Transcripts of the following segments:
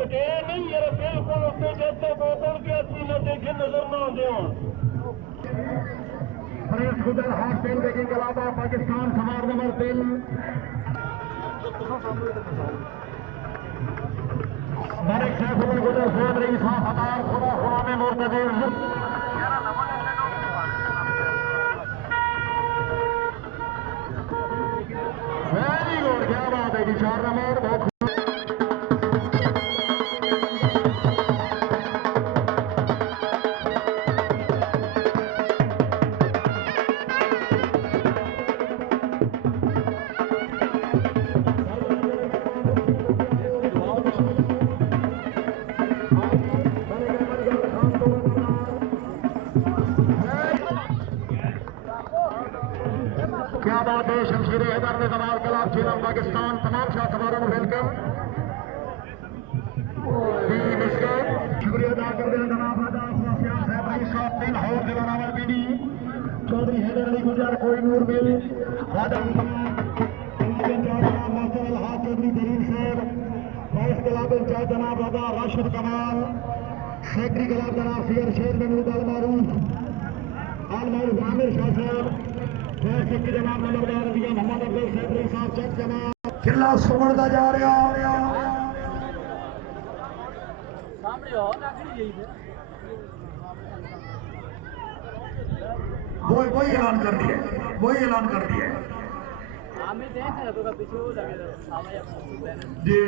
पटेल नहीं यार बिल्कुल उससे जैसे बोतल के असली न देखे नजर ना आते हो प्रेस खुदर हाथ पेन देखने के अलावा पाकिस्तान समार नंबर 3 मलिक सैफुल गुदर फोन रही साफ हतार खुदा खुदा में मुर्तदिर वेरी गुड क्या बात है जी 4 नंबर बहुत क्या बात है शमशीर हैदर ने कमाल कलाम चीन पाकिस्तान तमाम शाह समारोह में वेलकम शुक्रिया अदा करते हैं जनाब साहब 3 और जिला रावलपिंडी चौधरी हैदर अली गुजर कोई नूर मिल चौधरी जलील साहब वाइस कलाब इंचार्ज जनाब राजा राशिद कमाल सेक्रेटरी कलाब जनाब सियर शेर महमूद अल मारूफ आमिर शाह साहब जनाब नंबरदार रबिया मोहम्मद अब्दुल सैफी साहब चक जनाब किला सुमड़दा जा रहा सामने हो ना यही वही ऐलान कर दिया हमें देख रहे तो का पीछे हो लगे सामने जी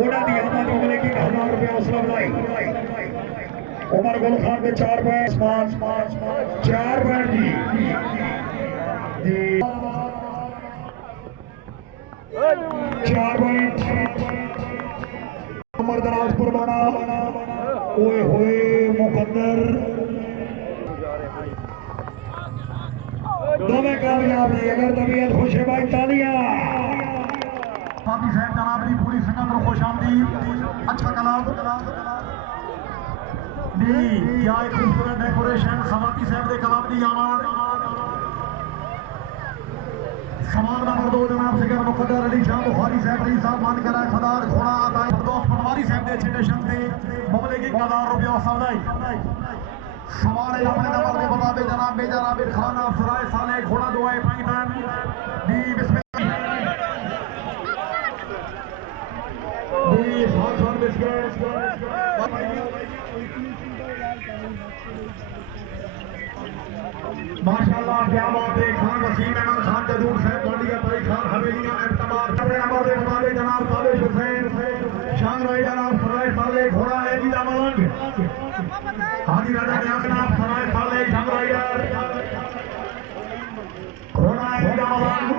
ओड़ा दी आमद उमरे की 1000 रुपया हौसला बुलाई उमर गुल खान के 4 पॉइंट 4 पॉइंट जी जी 4 पॉइंट उमर दराजपुर बना ओए होए मुकद्दर दोनों कामयाब है अगर तबीयत खुश है भाई तालियां साथी साहब जनाब जी पूरी सिकंदर खुश आमदीद अच्छा कलाम जी क्या एक खूबसूरत डेकोरेशन सवाती साहब के कलाम की आवाज सवाल नंबर 2 जनाब सिकर मुकद्दर अली शाह बुखारी साहब रही साहब मान कर खदार घोड़ा आता है दोस्त पटवारी साहब के छिटेशन से मामले की 1000 रुपया सवाई सवाल अपने नंबर में बता दे जनाब मेजर आबिद खान अफसराए साले घोड़ा दुआए पाकिस्तान दी बिस्मिल्लाह माशाअल्लाह क्या बात है खान वसीम अहमद खान जदूर साहब मंडिया भाई खान हवेलियां एतबार अपने नंबर में बता दे जनाब काबिश हुसैन शान भाई जनाब सराय साले घोड़ा है लीला मलंग हाजी राजा के जनाब सराय साले शमराइडर घोड़ा है लीला मलंग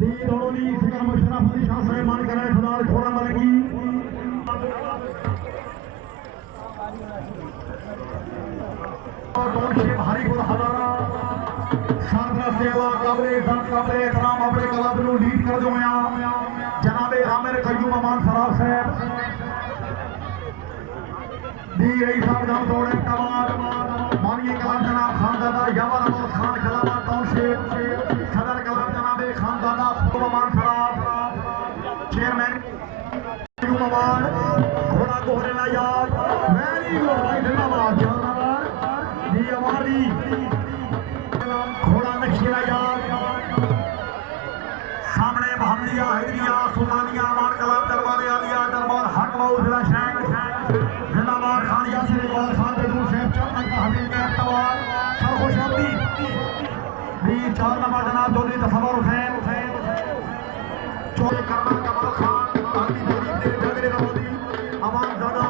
दी दोनों दी सिकर मुशर्रफ अली शाह साहब मान कराए खुदा घोड़ा मलंगी भारी गुल हजारा शानदार सेवा काबिल काबिल तमाम अपने कलाब को लीड कर दो जनाबे आमिर कयूम अमान सराफ साहब दी रही साहब जाम दौड़े कमाल मानिए कलाब जनाब खानदादा यावर अमल खान खिलावा टाउनशिप सदर कलाब जनाबे खानदादा अमान सराफ चेयरमैन कयूम अमान घोड़ा कोहरेला याद वेरी गुड भाई जिंदाबाद हमारी घोड़ा नक्शिया याद सामने महमदिया हैदरिया सुल्तानिया अमान कलाम दरबार आलिया दरबार हक माऊ जिला शैंक जिंदाबाद खान यासिर इकबाल खान जदूर साहब चौधरी का हमीद के अतवार सरखुश आमदी 4 नंबर जनाब चौधरी तसव्वुर हुसैन चौधरी करना कमाल खान आदमी जदीद जगरे नवाजी अमान ज़ादा